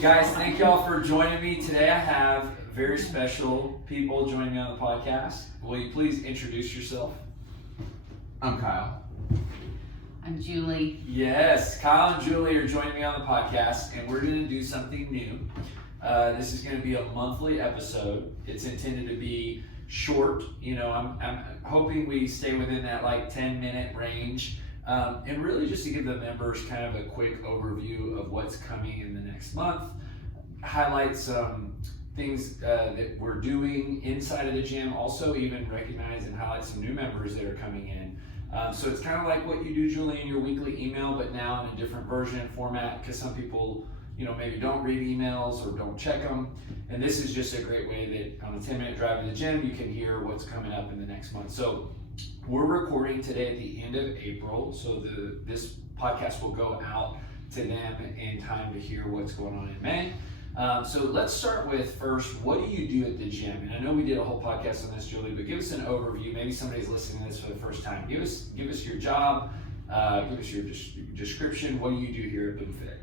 Guys, thank y'all for joining me. Today I have very special people joining me on the podcast. Will you please introduce yourself? I'm Kyle. I'm Julie. Yes, Kyle and Julie are joining me on the podcast, and we're going to do something new. This is going to be a monthly episode. It's intended to be short. You know, I'm hoping we stay within that like 10-minute range. And really just to give the members kind of a quick overview of what's coming in the next month, highlight some things that we're doing inside of the gym, also even recognize and highlight some new members that are coming in. So it's kind of like what you do, Julie, in your weekly email, but now in a different version and format, because some people, you know, maybe don't read emails or don't check them. And this is just a great way that on a 10-minute drive to the gym, you can hear what's coming up in the next month. So we're recording today at the end of April, so this podcast will go out to them in time to hear what's going on in May. So let's start with first, what do you do at the gym? And I know we did a whole podcast on this, Julie, but give us an overview. Maybe somebody's listening to this for the first time. Give us your job, give us your description. What do you do here at Boom Fit?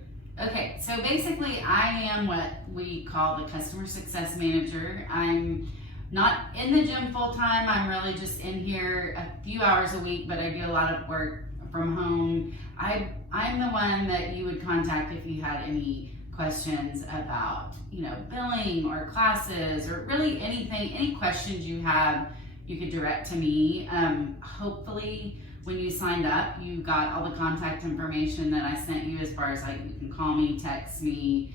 Okay, so basically I am what we call the customer success manager. I'm not in the gym full time. I'm really just in here a few hours a week, but I do a lot of work from home. I'm the one that you would contact if you had any questions about, you know, billing or classes or really anything, any questions you have, you could direct to me. Hopefully when you signed up, you got all the contact information that I sent you as far as like, you can call me, text me,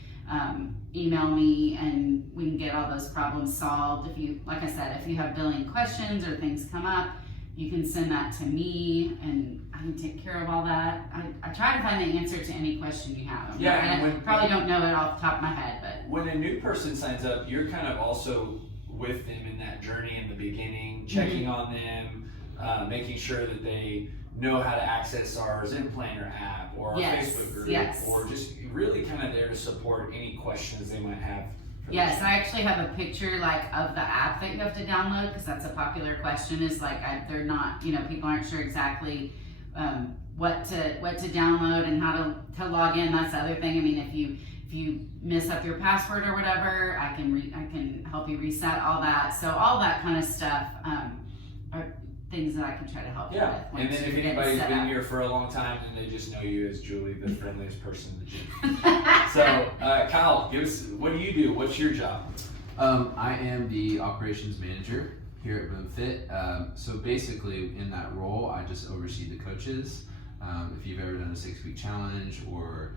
email me, and we can get all those problems solved. If you, like I said, if you have billing questions or things come up, you can send that to me and I can take care of all that. I try to find the answer to any question you have. I probably don't know it off the top of my head, but when a new person signs up, you're kind of also with them in that journey in the beginning, checking on them, making sure that they know how to access our Zen Planner app or our Facebook group, or just really kind of there to support any questions they might have. Yes, I actually have a picture like of the app that you have to download, because that's a popular question. Is like they're not, you know, people aren't sure exactly what to download and how to log in. That's the other thing. I mean, if you mess up your password or whatever, I can help you reset all that. So all that kind of stuff are things that I can try to help you with. And then if anybody's been here for a long time, then they just know you as Julie, the friendliest person in the gym. So Kyle, give us, what do you do? What's your job? I am the operations manager here at Boom Fit. So basically in that role, I just oversee the coaches. If you've ever done a 6-week challenge or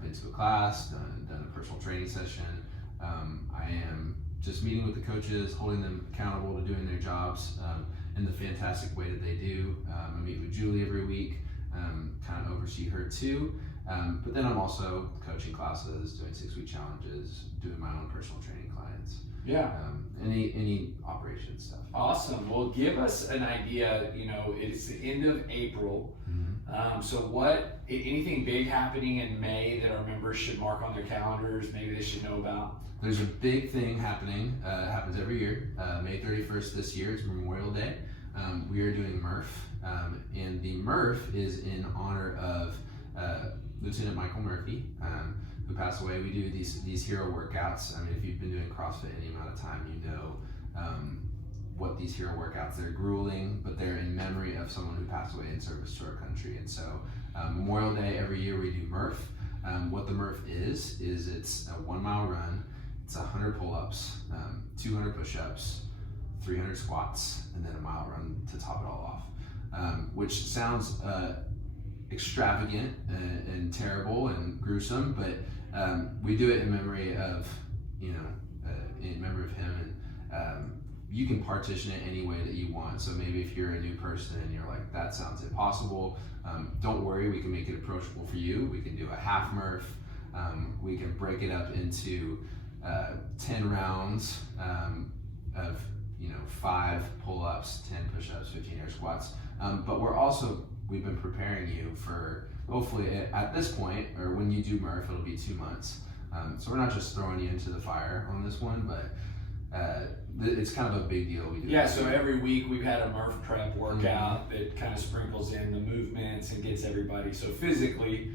been to a class, done a personal training session, I am just meeting with the coaches, holding them accountable to doing their jobs in the fantastic way that they do. I meet with Julie every week, kind of oversee her too. But then I'm also coaching classes, doing 6-week challenges, doing my own personal training clients. Yeah. Any operations stuff. Awesome. Well, give us an idea. You know, it's the end of April. So anything big happening in May that our members should mark on their calendars, maybe they should know about? There's a big thing happening, happens every year, May 31st this year, it's Memorial Day. We are doing Murph, and the Murph is in honor of Lieutenant Michael Murphy, who passed away. We do these hero workouts. I mean, if you've been doing CrossFit any amount of time, you know what these hero workouts, they're grueling, but they're in memory of someone who passed away in service to our country. And so Memorial Day, every year we do Murph. What the Murph is it's a 1-mile run, it's 100 pull-ups, 200 push-ups, 300 squats, and then a mile run to top it all off, which sounds extravagant and terrible and gruesome, but we do it in memory of, in memory of him, and you can partition it any way that you want. So maybe if you're a new person and you're like, that sounds impossible, don't worry, we can make it approachable for you. We can do a half Murph, we can break it up into 10 rounds of 5 pull-ups, 10 push-ups, 15 air squats, but we've been preparing you for, hopefully at this point, or when you do Murph, it'll be 2 months. So we're not just throwing you into the fire on this one, but it's kind of a big deal. We do. Yeah, so every week we've had a Murph prep workout that kind of sprinkles in the movements and gets everybody. So physically,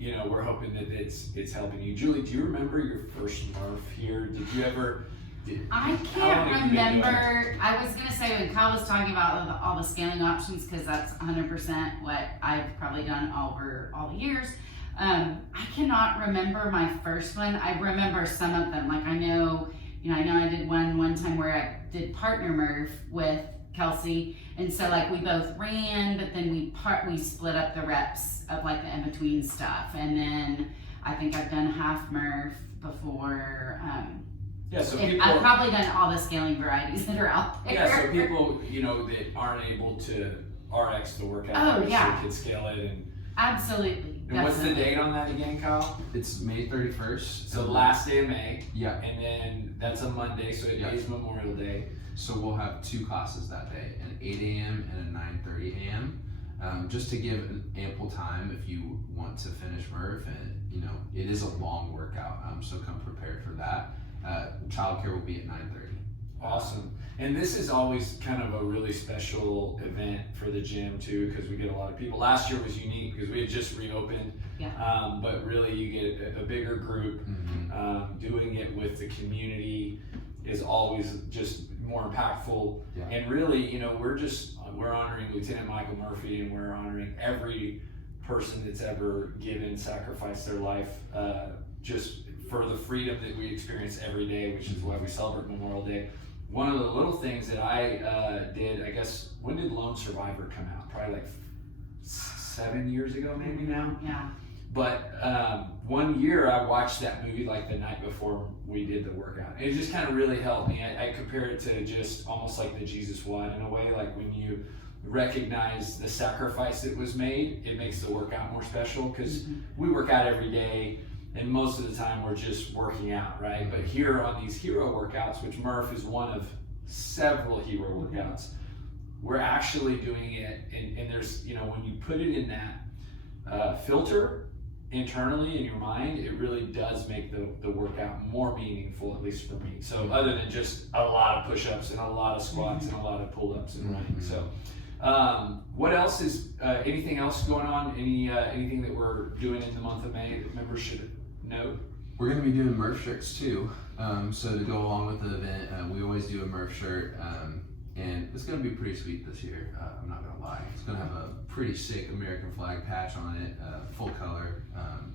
we're hoping that it's helping you. Julie, do you remember your first Murph here? Did you ever? I can't remember. I was gonna say when Kyle was talking about all the scaling options, because that's 100% what I've probably done over all the years. I cannot remember my first one. I remember some of them. Like I know I did one time where I did partner Murph with Kelsey, and so like we both ran, but then we split up the reps of like the in between stuff, and then I think I've done half Murph before. Yeah, so and people, I've probably done all the scaling varieties that are out there. Yeah, so people that aren't able to RX the workout, so can scale it and. Absolutely. And what's the date on that again, Kyle? It's May 31st. So last day of May. Yeah. And then that's a Monday, so it is Memorial Day. So we'll have 2 classes that day, an 8 a.m. and a 9:30 a.m. Just to give an ample time if you want to finish Murph, and it is a long workout, so come prepared for that. Childcare will be at 9:30. Awesome. And this is always kind of a really special event for the gym too, because we get a lot of people. Last year was unique because we had just reopened, but really you get a bigger group. Doing it with the community is always just more impactful. Yeah. And really, we're honoring Lieutenant Michael Murphy, and we're honoring every person that's ever sacrificed their life just for the freedom that we experience every day, which is why we celebrate Memorial Day. One of the little things that I did, I guess, when did Lone Survivor come out? Probably like 7 years ago, maybe now. Yeah. But one year I watched that movie like the night before we did the workout. It just kind of really helped me. I compare it to just almost like the Jesus One in a way. Like when you recognize the sacrifice that was made, it makes the workout more special, because we work out every day. And most of the time we're just working out, right? But here on these hero workouts, which Murph is one of several hero workouts, we're actually doing it, and there's, when you put it in that filter internally in your mind, it really does make the workout more meaningful, at least for me. So other than just a lot of push-ups and a lot of squats and a lot of pull-ups and running. So what else is, anything else going on? Anything that we're doing in the month of May that members should know? We're going to be doing Murph shirts too. So to go along with the event, we always do a Murph shirt, and it's going to be pretty sweet this year. I'm not going to lie. It's going to have a pretty sick American flag patch on it, full color.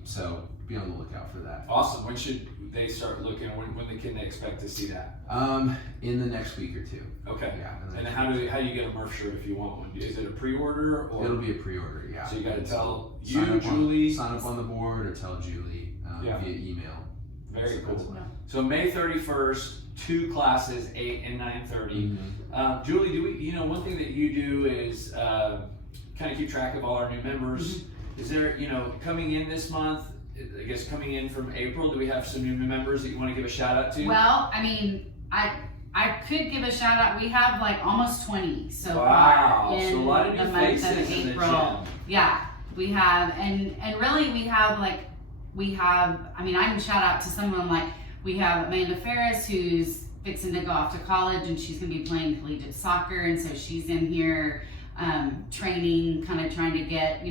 So be on the lookout for that. Awesome. When should they start looking? When can they expect to see that? In the next week or two. Okay. Yeah. And then how do you get a Murph shirt if you want one? Is it a pre-order or? It'll be a pre-order. Yeah. So you got to tell Julie. Sign up on the board or tell Julie via email. Very cool. So May 31st, 2 classes, 8 and 9:30. Julie, do we? One thing that you do is kind of keep track of all our new members. Is there, coming in this month? I guess coming in from April, do we have some new members that you want to give a shout out to? Well, I mean, I could give a shout out. We have like almost 20 so far in so a lot of the new month faces of in the April. gym. Yeah, we have, and really we have. I mean, I can shout out to some of them. Like we have Amanda Ferris, who's fixing to go off to college, and she's going to be playing collegiate soccer, and so she's in here training, kind of trying to get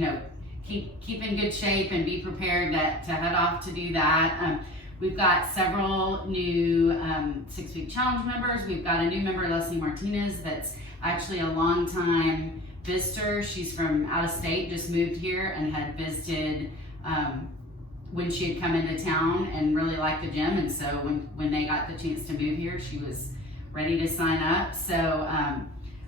keep in good shape and be prepared to head off to do that. We've got several new 6-week challenge members. We've got a new member, Leslie Martinez, that's actually a long-time visitor. She's from out of state, just moved here and had visited when she had come into town and really liked the gym. And so when they got the chance to move here, she was ready to sign up. So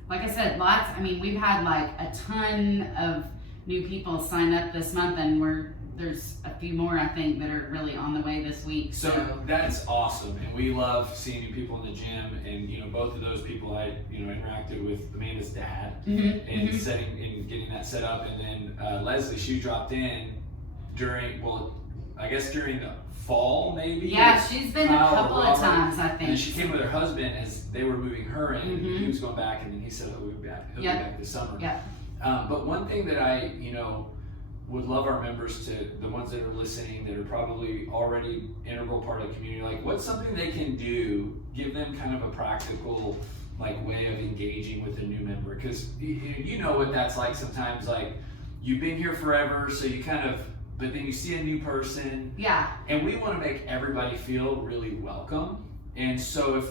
like I said, we've had like a ton of new people sign up this month, and there's a few more, I think, that are really on the way this week. So that's awesome, and we love seeing new people in the gym. And both of those people I interacted with Amanda's dad and getting that set up, and then Leslie, she dropped in during the fall maybe. Yeah, she's been a couple of times, I think. And she came with her husband as they were moving her in. And he was going back, and then he said, "Oh, we'll be back. He'll be back this summer." Yeah. But one thing that I, would love our members to, the ones that are listening, that are probably already integral part of the community, like what's something they can do, give them kind of a practical way of engaging with a new member, because you know what that's like sometimes. Like you've been here forever, so you kind of but then you see a new person, Yeah. and we want to make everybody feel really welcome. And so if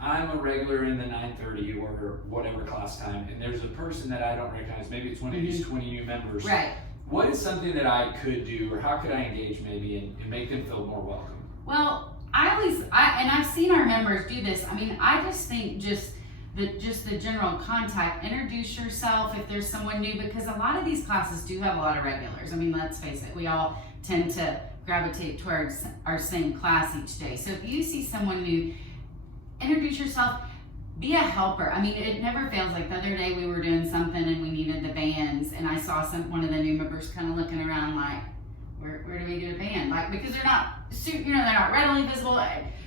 I'm a regular in the 9:30 or whatever class time, and there's a person that I don't recognize, maybe it's one of these 20 new members. Right. What is something that I could do, or how could I engage maybe and make them feel more welcome? Well, I've seen our members do this. I mean, I just think just the general contact, introduce yourself if there's someone new, because a lot of these classes do have a lot of regulars. I mean, let's face it, we all tend to gravitate towards our same class each day. So if you see someone new, introduce yourself, be a helper. I mean, it never fails. Like the other day we were doing something and we needed the bands, and I saw one of the new members kind of looking around like, where do we get a band? Like, because they're not readily visible.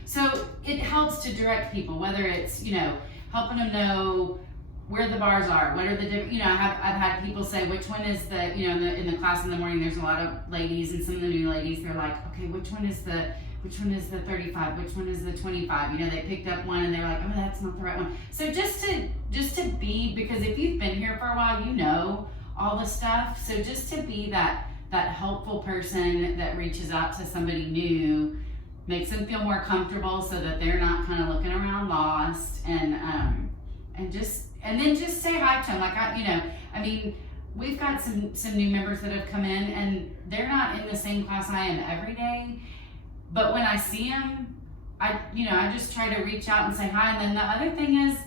So it helps to direct people, whether it's, helping them know where the bars are, what are the different, I've had people say, which one is the, in the class in the morning, there's a lot of ladies, and some of the new ladies, they're like, okay, which one is the 35, which one is the 25? They picked up one and they were like, oh, that's not the right one. So just to be, because if you've been here for a while, you know all the stuff. So just to be that helpful person that reaches out to somebody new, makes them feel more comfortable so that they're not kind of looking around lost, and then just say hi to them. Like, I mean, we've got some new members that have come in, and they're not in the same class I am every day, but when I see them, I just try to reach out and say hi. And then the other thing is,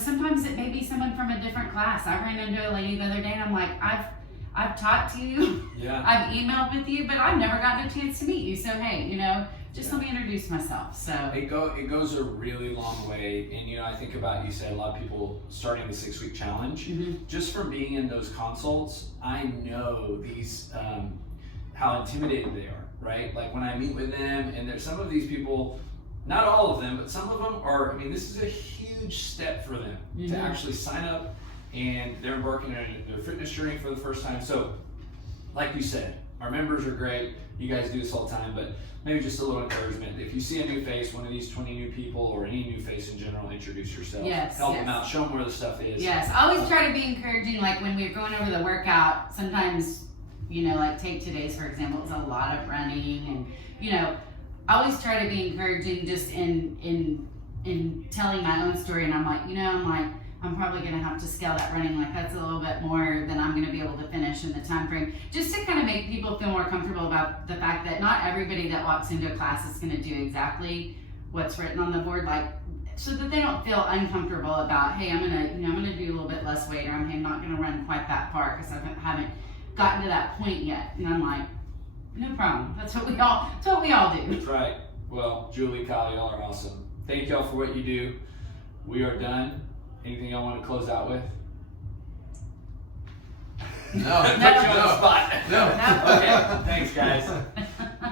sometimes it may be someone from a different class. I ran into a lady the other day, and I'm like, I've talked to you, yeah, I've emailed with you, but I've never gotten a chance to meet you. So hey, just let me introduce myself. So it goes a really long way. And I think about, you said a lot of people starting the 6-week challenge. Mm-hmm. Just from being in those consults, I know these how intimidated they are, right? Like when I meet with them, and there's some of these people, not all of them, but some of them are, this is a huge step for them to actually sign up, and they're embarking on their fitness journey for the first time. So like you said, our members are great. You guys do this all the time, but maybe just a little encouragement. If you see a new face, one of these 20 new people, or any new face in general, introduce yourself. Yes, help them out, show them where the stuff is. Yes, I always try to be encouraging. Like when we're going over the workout, sometimes, like take today's, for example, it's a lot of running, and, I always try to be encouraging just in telling my own story. And I'm like, I'm probably going to have to scale that running. Like that's a little bit more than I'm going to be able to finish in the time frame, just to kind of make people feel more comfortable about the fact that not everybody that walks into a class is going to do exactly what's written on the board, like, so that they don't feel uncomfortable about, hey, I'm gonna do a little bit less weight, or I'm not going to run quite that far because I haven't gotten to that point yet. And I'm like, no problem. That's what we all do. That's right. Well, Julie, Kyle, y'all are awesome. Thank y'all for what you do. We are done. Anything y'all want to close out with? No. Put you on the spot. No. Okay. Thanks, guys.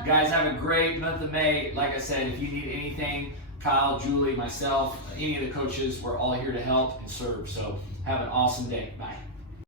Guys, have a great month of May. Like I said, if you need anything, Kyle, Julie, myself, any of the coaches, we're all here to help and serve. So have an awesome day. Bye.